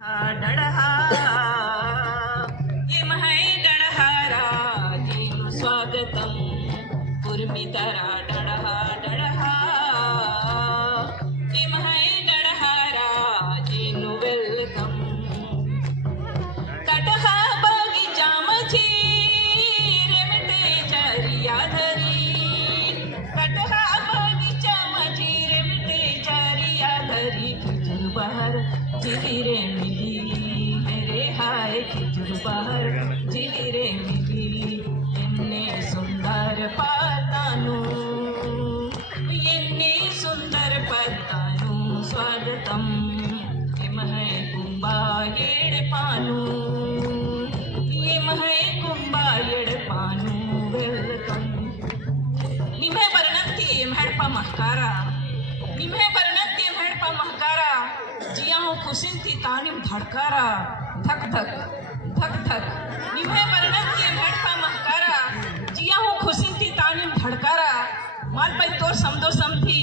डढ़हा इमहै डढ़हारा जीनु स्वागतम उर्मितरा डढ़हा डढ़हा इमहै डढ़हारा जीनु वेलकम कटहा बगीचा मची रेमटे चरिया धरी कटहा बगीचा मची रेमटे चरिया धरी खिजुर बहर जिली रे मिली मेरे हाय खिजुर बहर जिली रे मिली ಎನ್ನೆ ಸುಂದರ ಪಾತಾನು ಎನ್ನೆ ಸುಂದರ ಪಾತಾನು ಸ್ವಾಗತಂ ಎಮಹೈ ಕುಂಬಾಯೆಡೆ ಪಾನು ಎಮಹೈ ಕುಂಬಾಯೆಡೆ ಪಾನು ವೆಲ್ಕಮ್ ನಿಮೆ ಬರಣಂತಿ ಎಮಹಡ್ಪ ಮಹಕಾರ ನಿಮೆ ಬರಣಂತಿ ಎಮಹಡ್ಪ ಮಹಕಾರ जिया हो खुशीन थी तानीम धड़कारा धक धक धक धक निम्हे वर्णन के भेटपा महकारा जिया हो खुशीन थी तानीम धड़कारा माल पै तोर समदो समथी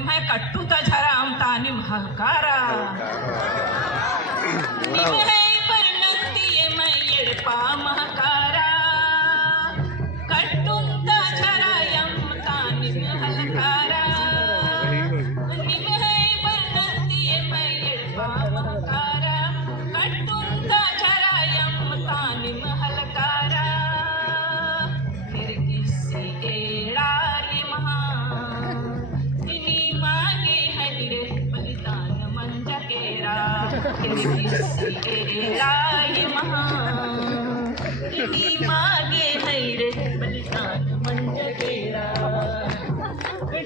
एमहे कट्टू ता झरा हम तानीम हलकारा निम्हे वर्णन ती एमहे येड़पा महकारा कट्टू ता झरा यम तानीम हलकारा महकारा कट्टुंता झरायम तानिम हलकारा फिर किसी एड़ाली महा इनी मागे हरिरे बलिदान मंजकेरा फिर किसी एड़ाली महा इनी मागे हरिरे बलिदान मंजकेरा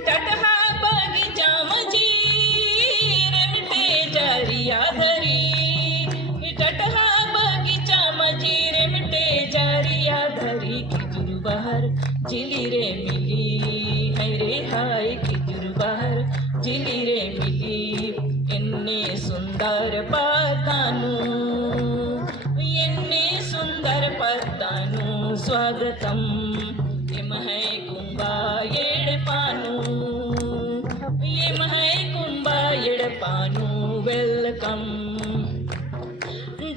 टटहा बगीचा मजी जरिया धरी टटहा बगीचा मजी रेमटे जरिया धरी खिजुर बहर जिली रे मिली है रे हाय खिजुर बहर जिली रे मिली ಎನ್ನೆ ಸುಂದರ ಪಾತಾನು ಎನ್ನೆ ಸುಂದರ ಪಾತಾನು ಸ್ವಾಗತಂ ಎಮಹೈ ಕುಂಬಾಯೆಡೆ ಪಾನು ಎಮಹೈ ಕುಂಬಾಯೆಡೆ ಪಾನು वेलकम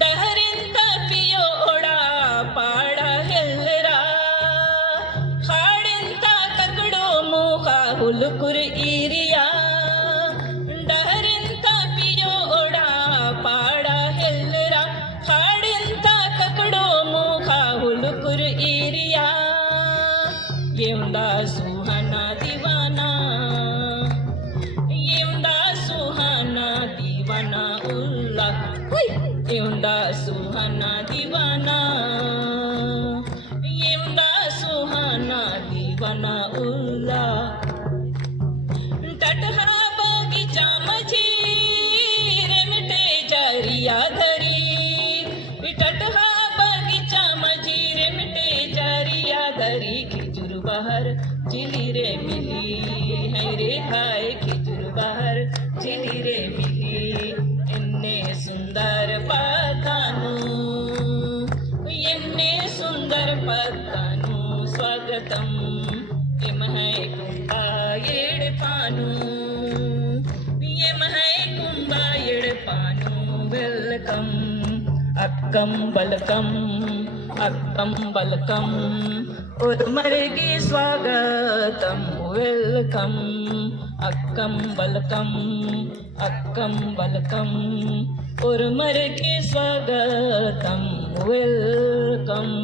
डहरिंत पियोड़ा पाड़ा हेलरा खाड़िंत तकड़ो मुखा हुलकुर इरिया डहरिंत पियोड़ा पाड़ा हेलरा खाड़िंत तकड़ो मुखा हुलकुर इरिया येंदा सुहाना दीवाना येंदा सुहाना दीवाना उल्ला येंदा सुहाना दीवाना येंदा सुहाना दीवाना उल्ला टटहा बगीचा मजी रेमटे जरिया धरी टटहा बगीचा मजी रेमटे जरिया धरी खिजुर बहर जिली रे मिली है रे हाय खिजुर बहर जिली रे मिली ಎನ್ನೆ ಸುಂದರ ಪಾತಾನು ಎನ್ನೆ ಸುಂದರ ಪಾತಾನು ಸ್ವಾಗತಂ ಎಮಹೈ ಕುಂಬಾಯೆಡೆ ಪಾನು ಎಮಹೈ ಕುಂಬಾಯೆಡೆ ಪಾನು ವೆಲ್ಕಮ್ ಅಕ್ಕಂ ಬಲಕಂ ಅಕ್ಕಂ ಬಲಕಂ ಉರ್ಮರಿಗೆ ಸ್ವಾಗತಂ ವೆಲ್ಕಮ್ ಅಕ್ಕಂ ಬಲಕಂ ಅಕ್ಕಂ ಬಲಕಂ ಉರ್ಮರಿಗೆ ಸ್ವಾಗತಂ ವೆಲ್ಕಮ್